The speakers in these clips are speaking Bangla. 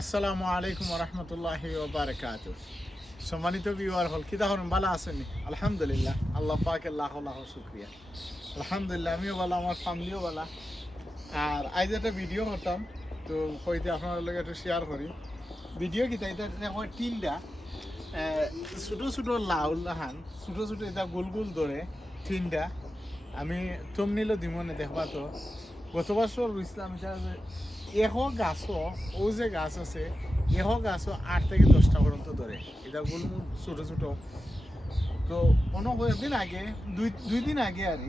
আসসালামু আলাইকুম রহমতুল্লাহ বারকাত সম্মানিত বিওয়ার হল কিতা হরুন ভালো আছেন? আলহামদুলিল্লাহ, আল্লাহ পাক আল্লাহ আল্লাহ শুক্রিয়া। আলহামদুলিল্লাহ, আমিও ভালো, আমার ফ্যামিলিও ভালো। আর আজ একটা ভিডিও করতাম, তো হইতে আপনার লগে একটু শেয়ার করি। ভিডিও কিতা এটা হয় তিনটা ছোটো ছোটো লাউ লাহান ছোটো ছোটো এটা গোল গোল ধরে তিনটা আমি তুম নিল দিমনে দেখবা তো। গত বছর রুইছিলাম, এটা এহ গাছও, ও যে গাছ আছে, এহ গাছও আট থেকে দশটা পর্যন্ত ধরে। এটা গোল গোল ছোটো ছোটো। তো কোনো কয়েকদিন আগে, দুই দুই দিন আগে আর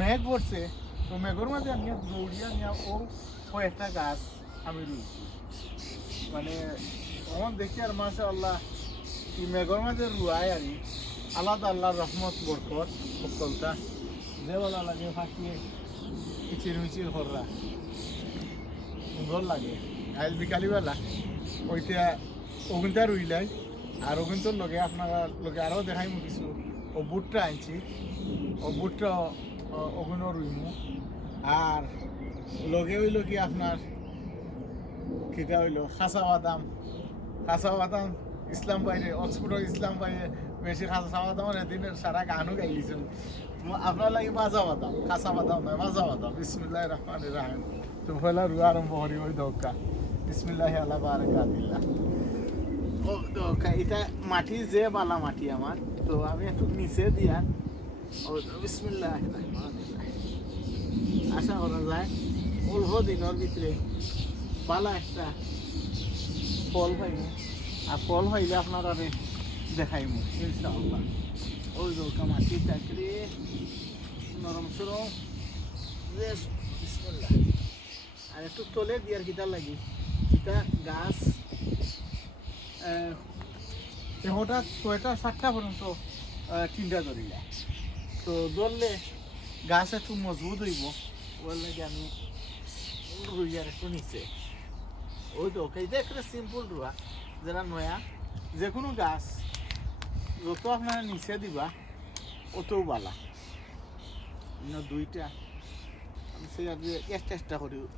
মেঘ পড়ছে, তো মেঘর মাঝে আমি দৌড়িয়া নিয়ে ও কয়েকটা গাছ আমি রুইছি। মানে তখন দেখি আর মাসা আল্লাহ কি মেঘর মাঝে রুয়াই আর আলাদা আল্লাহর রহমত, বরকত, সকলটা। যে বলা লাগে ফাঁকিয়ে কিচির মিচির হররা সুন্দর লাগে। আজ বিকালিবেলা। ওইটা ওগুনটা রুইলাই আর ওগুনটার লগে আপনারা লগে আরও দেখাইমু কিছু। ও বুটটা আনছি ও বুটটা ওগুনও রুইমু আর লগে হইল কি আপনার কিটা হইল খাসা বাদাম। খাসা বাদাম ইসলাম বাইরে অক্সফোর্ডের ইসলাম বাইরে বেশি খাসা বাদাম এদিনের সারা গানও গাইলিছেন আপনার লাগে মাজা বাদাম কাঁচা বাদাম নয় মাজা বাদাম। বিসমিল্লাহ রহমান রাহিম তো পয়লা রুয়া আরম্ভ করি ওই দৌকা বিসমিল্লাহ আল্লাহ বারাকাতিল্লাহ ও দৌকা এটা মাটি যে বালা মাটি আমার তো আমি একটু নিচে দিয়া ও বিসমিল্লাহ আশা করা যায় অল্প দিনের ভিতরে বালা একটা ফল পাইমু আর ফল হইলে আপনারা দেখাইমু ইনশাআল্লাহ ওই দৌকা মাটি চাকরি নরম সরম বেশ আর একটু তলে দিয়ার কিতা লাগি। কিতা গাছ দেহটা ছয়টা, সাতটা পর্যন্ত তিনটা ধরিলা। তো ধরলে গাছ একটু মজবুত হইব। ওর লাগে আমি রুইয়ার একটু নিচে। ওই তো এইটা একটা সিম্পল রুয়া, যেটা নয়া। যে কোনো গাছ, যত আপনারা নিচে দিবা, অতও বালা। দুইটা। একটা একটা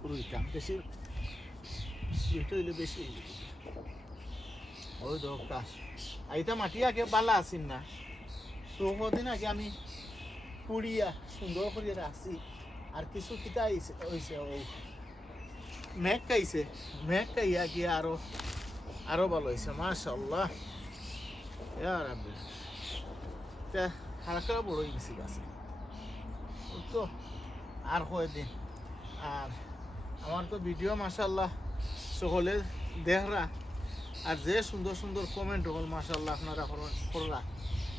রুইতাম। বেশি হইলে বেশি ওই দরকার এইটা মাটি আগে বালা আসিন না। তো কদিন আগে আমি পুড়িয়া সুন্দর করে রাখছি আর কিছু কিতা আইছে, হইছে, ও মেঘ খাইছে মেঘ খাইয়া গিয়ে আরও আরও ভালো হয়েছে মাশাল্লাহ হালকা বড় গেছে গাছে তো। আর কয়দিন আর আমার তো ভিডিও মাশাল্লাহ সকলে দেখরা। আর যে সুন্দর সুন্দর কমেন্ট হল মাশাল্লাহ আপনারা কর- কররা।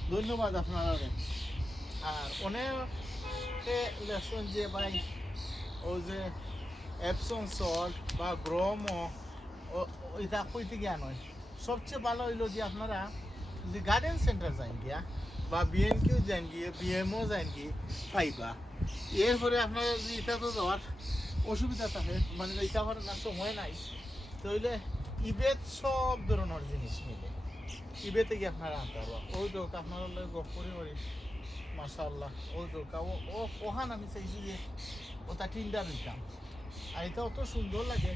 ধন্যবাদ আপনারা আর অনেকে লেখছেন যে, ভাই ও যে অ্যাপসন সল্ট বা গ্রম এটা কইতে গিয়া নয়। সবচেয়ে ভালো হইল যে, আপনারা যে গার্ডেন সেন্টার যান গিয়া বা বিএনকিউ যান গিয়ে বিএমও যান গিয়ে, পাইবা। এরপরে আপনারা যদি এটা তো যাওয়ার অসুবিধা থাকে মানে এটা করে না সময় নাই, তাহলে ইবেত সব ধরনের জিনিস মিলে। ইবেতে গিয়ে আপনারা আনতে পারবা। ওই দোক আপনার গপ করে করি মাশাল্লাহ ওই দোকা ও ও ওখান আমি চাইছি যে ওটা তিনটা দিতাম। আর এটা অত সুন্দর লাগে।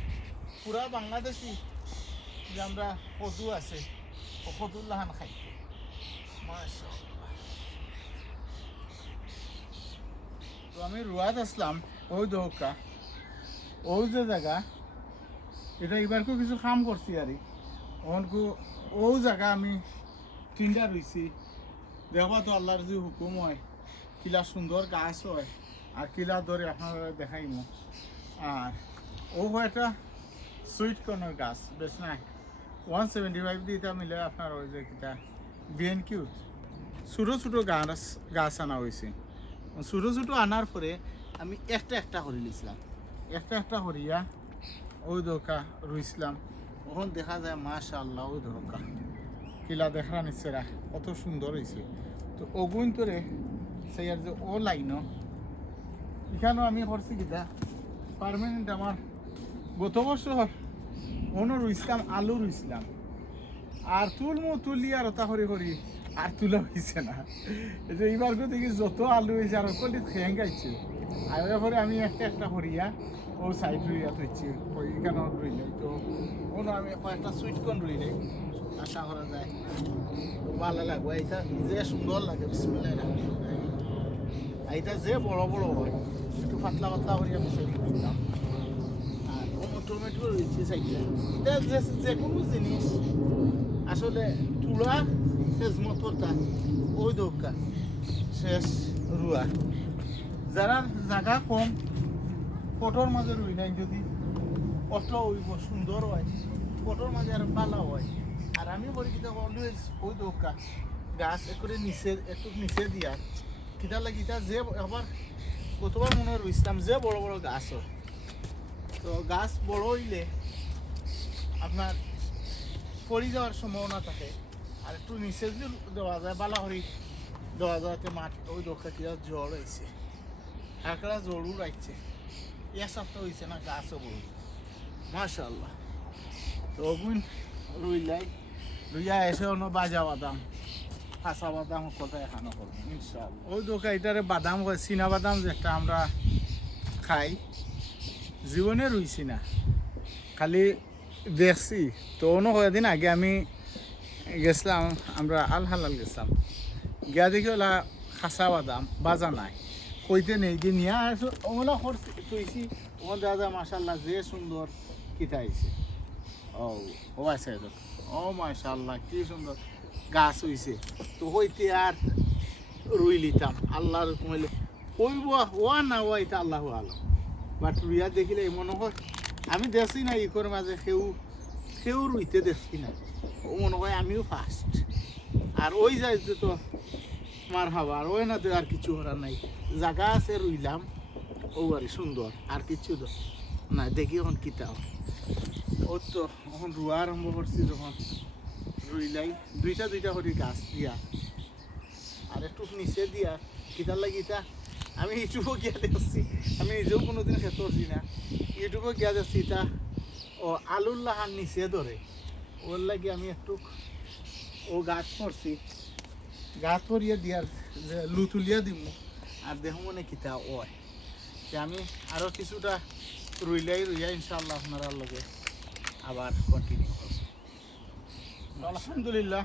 পুরা বাংলাদেশি যে আমরা কদু আছে, ও কদুল্লাহান খাইতে। মাশাআল্লাহ। তো আমি রুয়াদ আসলাম ওই দোকা ওই যে জায়গা এটা এবারকো কিছু কাম করছি আর। অনকু ও জায়গা আমি তিনটা রইছি দেখবা তো আল্লাহর যে হুকুম হয়, কিলা সুন্দর গাছ হয় আর কিলা ধরে আপনারা দেখাইমু আর ও হয় একটা সুইট কর্নার গাছ বেশ নাই। ওয়ান সেভেন্টি ফাইভ দিয়ে মিলে আপনার ওই যে কিটা বিএন কিউ ছোটো ছোটো গাছ গাছ আনা হয়েছে ছোটো ছোটো আনার পরে আমি একটা একটা করে নিয়েছিলাম। একটা একটা করিয়া ওই দোকা রুইছিলাম। ওখান দেখা যায় মাশা আল্লাহ ওই দোকা। কিলা দেখা নিচ্ছেরা কত সুন্দর হয়েছে তো ওগুন তোরে সেই আর যে ও লাইন, এখানেও আমি করছি কিটা পারমানেন্ট আমার গত বছর অন্য রুইছিলাম, আলু রুইছিলাম। আর তুলমু তুলি আর ওটা করি করি আর তুলা হয়েছে না। এই যে এইবার দেখি যত আলু হয়েছে আর কলি খেয়ে গাইছে আগে পরে আমি একটা একটা করিয়া ও সাইড রইয়া থইছি ওই কেন রইলে তো কোনো আমি কয়েকটা সুইট কোন রইলে, আশা করা যায়। ভালো লাগবে, এইটা যে সুন্দর লাগে বিসমিল্লাহ এইটা যে বড় বড় হয়, একটু পাতলা পাতলা করিয়া মিশাই আর কোনো টমেটো রয়েছে সাইডে এটা যে কোনো জিনিস, আসলে তুলা শেষ মতোটা ওই দোকা শেষ রুয়া যারা জায়গা কম ফটোর মাঝে রুই নাই যদি অত হইব সুন্দর হয় ফটোর মাঝে আর ভালো হয় আর আমি বলি কিতা অলওয়েজ ওই দোকা গাছ একরে নিচে একটু নিচে দিয়া কিতা লাগি তা যে আবার কতবার মনে রইছিলাম যে বড় বড় গাছ হয় তো গাছ বড় হইলে আপনার পড়ে যাওয়ার সম্ভাবনা থাকে আর একটু নিচে যদি দেওয়া যায় বালা হরি দেওয়া যাওয়াতে মাঠ, ওই দোকা কিয়া জ্বর হয়েছে? হাঁকড়া জড়ু রাখছে এক সপ্তাহ হয়েছে না, গাছও বড় মাশাল্লাহ তো ওগুন রুইলাই রুইয়া এসে অন্য বাজা বাদাম, কাঁচা বাদাম কথা এখানে করব ইনশাল্লাহ ওই দোকা এটারে বাদাম হয় চীনা বাদাম যেটা আমরা খাই, জীবনে রুইছি না। খালি দেখছি। তো অন্য কয়েকদিন আগে আমি গেছিলাম, আমরা আল হালাল গেছিলাম। গিয়া দেখি ওলা খাসা বাদাম, বাজা নাই। কইতে নেই যে নিয়ে আসো ওগুলো কইছি ওখানে দাদা মাসাল্লাহ যে সুন্দর কিতা আইছে। ও ও আছে ও মাশাল্লাহ কি সুন্দর গাছ হইছে। তো হইতে আর রুই লিতাম, আল্লাহর কইলে কইব, ও না, ও এটা আল্লাহ আলম। বাট রুইয়া দেখিলে মনে হয়, আমি দেখছি না ইকোর মাঝে সেও সেও রুইতে দেখছি না। ও মনে হয় আমিও ফার্স্ট আর ওই যাইতে তো মার হাবা, আর ওই না তো আর কিছু করার নাই। জায়গা আছে, রুইলাম। ও আর সুন্দর, আর কিছু তো না দেখি এখন কিতা হয়। ও তো এখন রুয়া আরম্ভ করছি যখন রুইলাই। দুইটা দুইটা করে গাছ দিয়া। আর একটু নিচে দিয়া। কিতার লাগি তা? আমি ইউটিউবও গিয়া দেখছি। আমি নিজেও কোনোদিন খেতে পারছি না। ইউটিউবও গিয়া দেখছি তা। ও আলুর লাহার নিচে ধরে। ওর লাগি আমি একটু ও গাছ করছি। গাছ করিয়া দিয়ার যে লুতুলিয়া দিব আর দেহ মনে কিতা ওয় যে আমি আরও কিছুটা রুইলাই রুইয়া ইনশাল্লাহ আপনারা লগে আবার কন্টিনিউ করব। আলহামদুলিল্লাহ।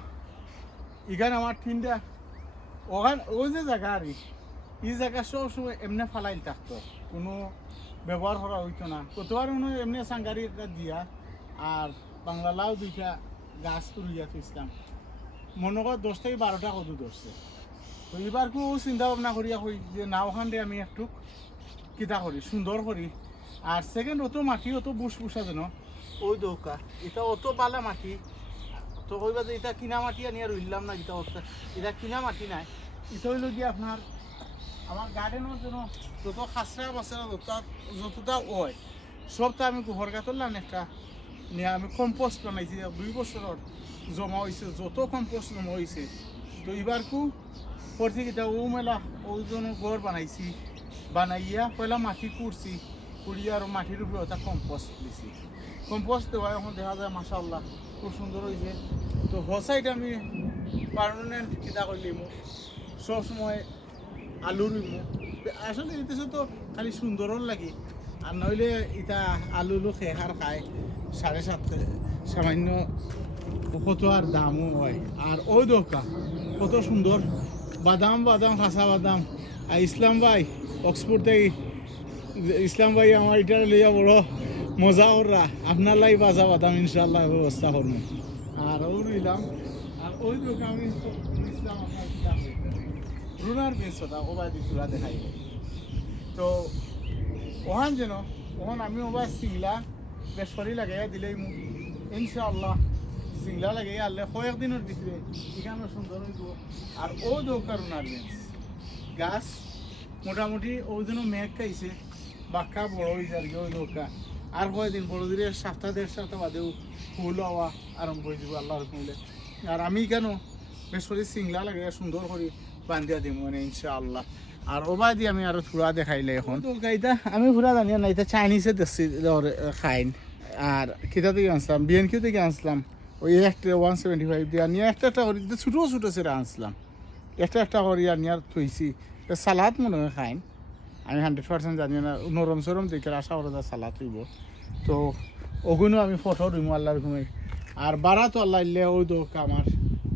এখানে আমার তিনটা ওখান ওই যে জায়গা আর এই জায়গা সব সময় এমনি ফালাইল থাকতো। কোনো ব্যবহার করা হইতো না। কতবার এমনি সাঙ্গারি দিয়া। আর বাংলা লাউ দুইটা গাছ রুইয়া থইছিলাম মনে কর দশ থেকে বারোটা কদু ধরছে। তো এবার চিন্তা ভাবনা করিয়া কই যে না ওখান দিয়ে আমি একটু কিতা করি সুন্দর করি আর সেকেন্ড অত মাটি অত বুস বুসা যেন ওই দৌকা এটা অত পালা মাটি। তো কইবা যে এটা কিনা মাটি আনি আর উইলাম না এটা অত এটা কিনা মাটি নাই। এটা হইল গিয়ে আপনার আমার গার্ডেনের জন্য যত খাসরা বাসরা যত যতটা ওয় সবটা আমি গোবর গাতলাম একটা নিয়ে আমি কম্পোস্ট বানাইছি দুই বছরের জমা হয়েছে যত কম্পোস্ট জমা হয়েছে তো এবার কু করছি কিটা ও মেলা ওই জন্য ঘর বানাইছি, বানাইয়া পয়লা মাটি কুড়ছি কুড়িয়ে আর মাটির উপরে ওটা কম্পোস্ট দিছি। কম্পোস্ট দেওয়া এখন দেখা যায় মাসাল্লাহ খুব সুন্দর হয়েছে তো হসাইট আমি পারমানেন্ট কিতা করলিম সব সময় আলু রুইমু আসলে এটা তো খালি সুন্দরও লাগে আর নইলে ইটা আলু লো খেহার খায়। সাড়ে সাত সামান্য কত আর দামও হয়। আর ওই দোকা কত সুন্দর। বাদাম বাদাম, কাঁচা বাদাম। আর ইসলাম ভাই, অক্সফোর্ড থেকে, ইসলাম ভাই আমার এটা লইয়া বড় মজা কররা আপনার লাই বাজা বাদাম ইনশাল্লাহ ব্যবস্থা করব। আর ও রইলাম। আর ওই দোকা আমি ইসলাম রুনার বেঞ্চটা ওবাই দিতুরা দেখাই তো ওহান যেন, ওহান আমি ওবাই সিংলা। বেসরি দিলেই মোক। ইনশাআল্লাহ সিংলা লাগাইয়া আনলে কয়েকদিনের ভিতরে এখানে সুন্দর হইব। আর ও দৌকা রুনার বেঞ্চ গাছ মোটামুটি ওই জন্য মেঘ খাইছে, বাক্কা বড় হয়েছে আর কি ওই দৌকা। আর কয়েকদিন বড় দিলে সপ্তাহ দেড় সপ্তাহ বাদেও ফুল হওয়া আরম্ভ হয়ে যাব আল্লাহর কইলে আর আমি কেন বেশ করে সিংলা লাগে সুন্দর করে বান্ধিয়া দিম মানে ইনশাআল্লাহ। আর ওবাই দিয়ে আমি আরও থুড়া দেখাইলে এখন। তো আমি পুরা জানি না এটা চাইনিজে দেখছি খাইন। আর কিতা থেকে আনছিলাম? বিএনকিউ থেকে আনছিলাম? ওই একটা ওয়ান সেভেন্টি ফাইভ দিয়ে নিয়ে, একটা একটা করে ছোটো ছোটো সেটা আনছিলাম। একটা একটা করে আর নিয়ে থইছি সালাদ মনে হয় খাইন। আমি হান্ড্রেড পার্সেন্ট জানি না নরম সরম দিকে আশা করা যায় সালাত হইব। তো ওগুলো আমি ফটো দিম আল্লাহর ঘুমে আর বাড়া তো আল্লাহ ইল্লে ওই দোকা আমার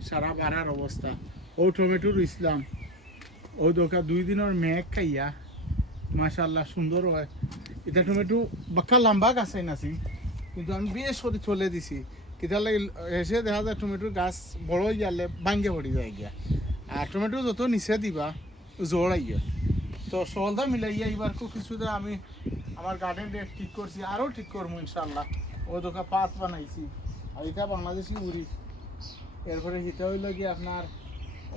সারা বাড়ার অবস্থা ও টমেটো ইসলাম ওই দোকা দুই দিনের মেঘ খাইয়া মাশাল্লাহ সুন্দর হয়। এটা টমেটো বাক্কা লম্বা গাছ নাছি কিন্তু আমি বেশ করে চলে দিছি। কিতা লাগে এসে দেখা যায় টমেটোর গাছ বড় গেলে ভাঙ্গে পড়ি যায় গিয়া। আর টমেটো যত নিচে দিবা, জোর আইয়া। তো সলদা মিলাইয়া এবার খুব কিছুতে আমি আমার গার্ডেন ডেট ঠিক করছি আরও ঠিক করব ইনশাল্লাহ ও দোকা পাত বানাইছি, আর এটা বাংলাদেশি উড়ি এরপরে হিতা হইল কি আপনার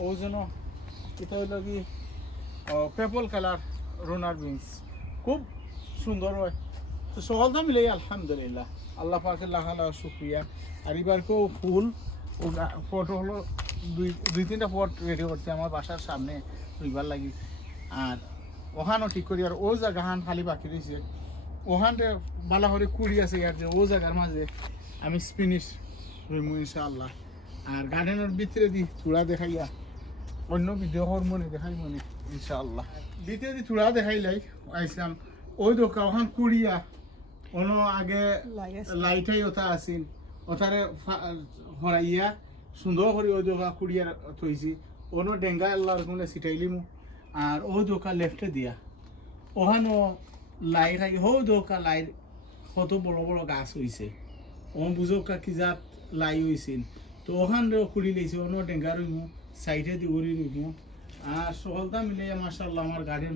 ও যেন এটা হইল কি পেপল কালার রোনার বিনস খুব সুন্দর হয়। তো সকালটা মিলে আলহামদুলিল্লাহ। আল্লাহ পাকের লাখ লাখ শুক্রিয়া। আর এবার কেউ ফুল ফটো হলো দুই দুই তিনটা ফট রেডি করছে আমার বাসার সামনে রইবার লাগি। আর ওখানও ঠিক করি, আর ও জায়গাহান খালি বাকি রয়েছে ওখানটা বালা করে কুড়ি আছে আর যে, ও জায়গার মাঝে আমি স্পিনিশ রইমু ইনশাআল্লাহ। আর গার্ডেনের ভিতরে দি চূড়া দেখাইয়া অন্য ভিডিও মনে দেখাই মনে ইনশাআল্লাহ। দ্বিতীয় দি চূড়া দেখাইলাই আইসাম ওই দোকা ওখান কুড়িয়া অন্য আগে লাইটাই ওটা আসিন ওটারে হরাইয়া সুন্দর করে ওই দোকা কুড়িয়া থইছি। অন্য ডেঙ্গা আল্লাহর গুণে ছিটাইলিমু আর ও দোকা লেফটে দিয়া। ওখানো লাই থাকি হো দোকা লাই কত বড় বড় গাছ হইছে। ও বুঝোকা কি জাত লাই হইছিল তো ওখান কুড়ি লইছে অন্য ডেঙ্গা রইমু। সাইডে দি উড়ি রইমু আর সকলটা মিলে মাসাল্লাহ আমার গার্ডেন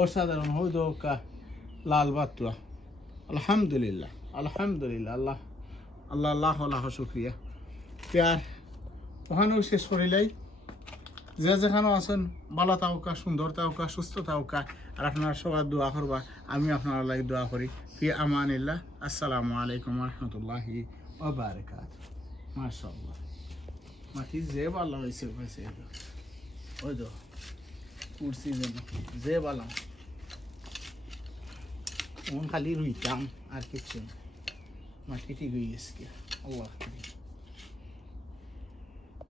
অসাধারণ হই দোকা লাল বাতুয়া। আলহামদুলিল্লাহ আলহামদুলিল্লাহ, আল্লাহ আল্লাহ আল্লাহ আল্লাহ, শুক্রিয়া। আর ওখানেও শেষ করিলাই যে যেখানেও আছেন, ভালো তাওকা সুন্দর তাওকা সুস্থ তাওকা আর আপনার সবার দোয়া করবা, আমি আপনার লাগে দোয়া করি। ফি আমানিল্লাহ। আসসালামু আলাইকুম রহমতুল্লাহি ওবারাকাত মাশাআল্লাহ। মাটি যে ভালো হয়েছে হয়েছে ওই তো, কুর্সি যেন, যে ভালো মন খালি রুইতাম, আর কিছু মাটি ঠিক হয়ে গেছে আল্লাহ